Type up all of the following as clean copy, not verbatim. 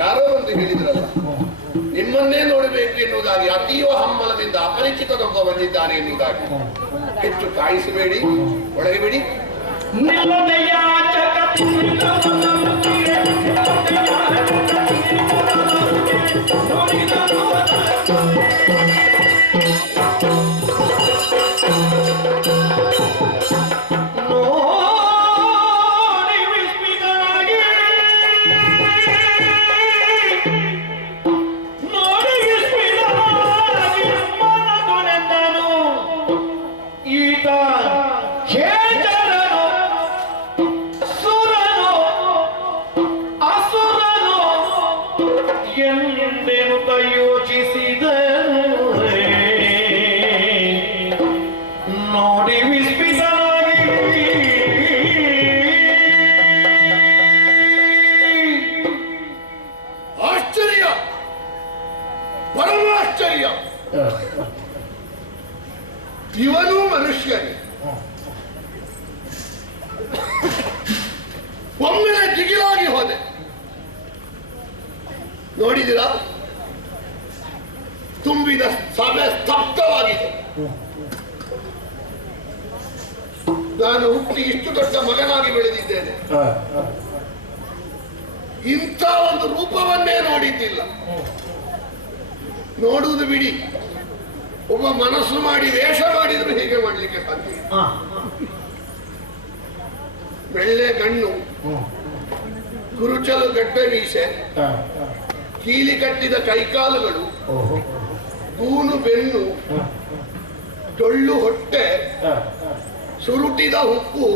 ಯಾರೋ ಒಂದು ಹೇಳಿದ್ರಲ್ಲ, ನಿಮ್ಮನ್ನೇ ನೋಡಬೇಕು ಎನ್ನುವುದಾಗಿ ಅತೀವ ಹಂಬಲದಿಂದ ಅಪರಿಚಿತನೊಬ್ಬ ಬಂದಿದ್ದಾನೆ ಎನ್ನುವುದಾಗಿ. ಹೆಚ್ಚು ಕಾಯಿಸಬೇಡಿ, ಒಳಗೆ ಬಿಡಿ. ಇವನು ಮನುಷ್ಯನೇ. ಒಮ್ಮೆ ದಿಗಿಲಾಗಿ ಹೋದೆ. ನೋಡಿದಿರಾ, ತುಂಬಿದ ಸಭೆ ಸ್ತಬ್ಧವಾಗಿದೆ. ನಾನು ಹುಟ್ಟಿ ಇಷ್ಟು ದೊಡ್ಡ ಮಗನಾಗಿ ಬೆಳೆದಿದ್ದೇನೆ, ಇಂಥ ಒಂದು ರೂಪವನ್ನೇ ನೋಡಿದ್ದಿಲ್ಲ. ನೋಡುವುದು ಬಿಡಿ, ಒಬ್ಬ ಮನಸ್ಸು ಮಾಡಿ ವೇಷ ಮಾಡಿದ್ರು ಹೀಗೆ ಮಾಡ್ಲಿಕ್ಕೆ ಸಾಧ್ಯ. ಬೆಳ್ಳೆ ಕಣ್ಣು, ಕುರುಚಲು ಗಡ್ಡ ಮೀಸೆ, ಕೀಲಿ ಕಟ್ಟಿದ ಕೈಕಾಲುಗಳು, ಗೂನು ಬೆನ್ನು, ಟೊಳ್ಳು ಹೊಟ್ಟೆ, ಸುರುಟಿದ ಹುಕ್ಕು,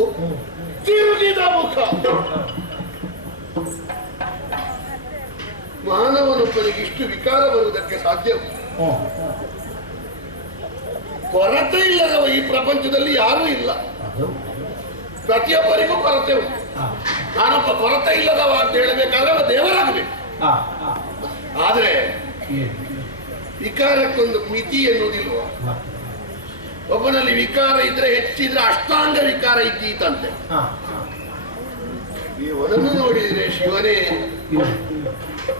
ತಿರುಗಿದ ಮುಖ. ಮಾನವನೊಬ್ಬನಿಗೆ ಇಷ್ಟು ವಿಕಾರ ಬರುವುದಕ್ಕೆ ಸಾಧ್ಯ? ಕೊರತೆ ಇಲ್ಲದವ ಈ ಪ್ರಪಂಚದಲ್ಲಿ ಯಾರೂ ಇಲ್ಲ. ಪ್ರತಿಯೊಬ್ಬರಿಗೂ ಕೊರತೆ ಉಂಟು. ನಾನೊಬ್ಬ ಕೊರತೆ ಇಲ್ಲದವ ಅಂತ ಹೇಳಬೇಕಾದ್ರೆ ಅವ ದೇವರಾಗಬೇಕು. ಆದ್ರೆ ವಿಕಾರಕ್ಕೊಂದು ಮಿತಿ ಎನ್ನುವುದಿಲ್ವ? ಒಬ್ಬನಲ್ಲಿ ವಿಕಾರ ಇದ್ರೆ ಹೆಚ್ಚಿದ್ರೆ ಅಷ್ಟಾಂಗ ವಿಕಾರ ಇದ್ದೀತಂತೆ. ಇವನನ್ನು ನೋಡಿದ್ರೆ ಶಿವನೇ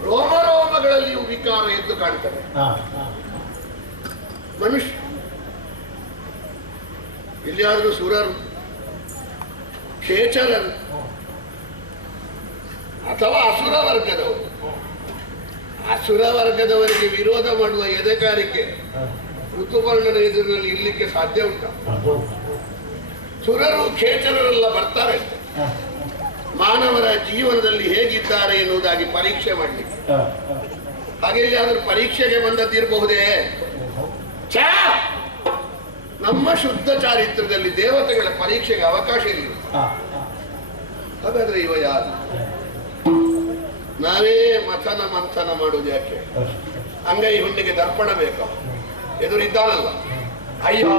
ರೋಮ ರೋಮಗಳಲ್ಲಿಯೂ ವಿಕಾರ ಎದ್ದು ಕಾಣ್ತದೆ. ಮನುಷ್ಯ ಎಲ್ಲಿಯಾದರೂ ಸುರರು, ಖೇಚರರು ಅಥವಾ ಅಸುರ ವರ್ಗದವರು, ಅಸುರ ವರ್ಗದವರಿಗೆ ವಿರೋಧ ಮಾಡುವ ಎದೆಗಾರಿಕೆ ಋತುಪರ್ಣನ ಎದುರಿನಲ್ಲಿ ಇರ್ಲಿಕ್ಕೆ ಸಾಧ್ಯ ಉಂಟ? ಸುರರು ಖೇಚರರೆಲ್ಲ ಬರ್ತಾರೆ ಮಾನವರ ಜೀವನದಲ್ಲಿ ಹೇಗಿದ್ದಾರೆ ಎನ್ನುವುದಾಗಿ ಪರೀಕ್ಷೆ ಮಾಡಲಿಕ್ಕೆ. ಹಾಗೆ ಎಲ್ಲಿಯಾದರೂ ಪರೀಕ್ಷೆಗೆ ಬಂದದ್ದಿರಬಹುದೇ? ನಮ್ಮ ಶುದ್ಧ ಚಾರಿತ್ರದಲ್ಲಿ ದೇವತೆಗಳ ಪರೀಕ್ಷೆಗೆ ಅವಕಾಶ ಇಲ್ಲ. ಹಾಗಾದ್ರೆ ಇವ ಯಾರು? ನಾವೇ ಮಥನ ಮಂಥನ ಮಾಡುವುದು ಯಾಕೆ? ಅಂಗೈ ಹುಣ್ಣಿಗೆ ದರ್ಪಣ ಬೇಕು, ಎದುರಿದ್ದಾನಲ್ಲ. ಅಯ್ಯೋ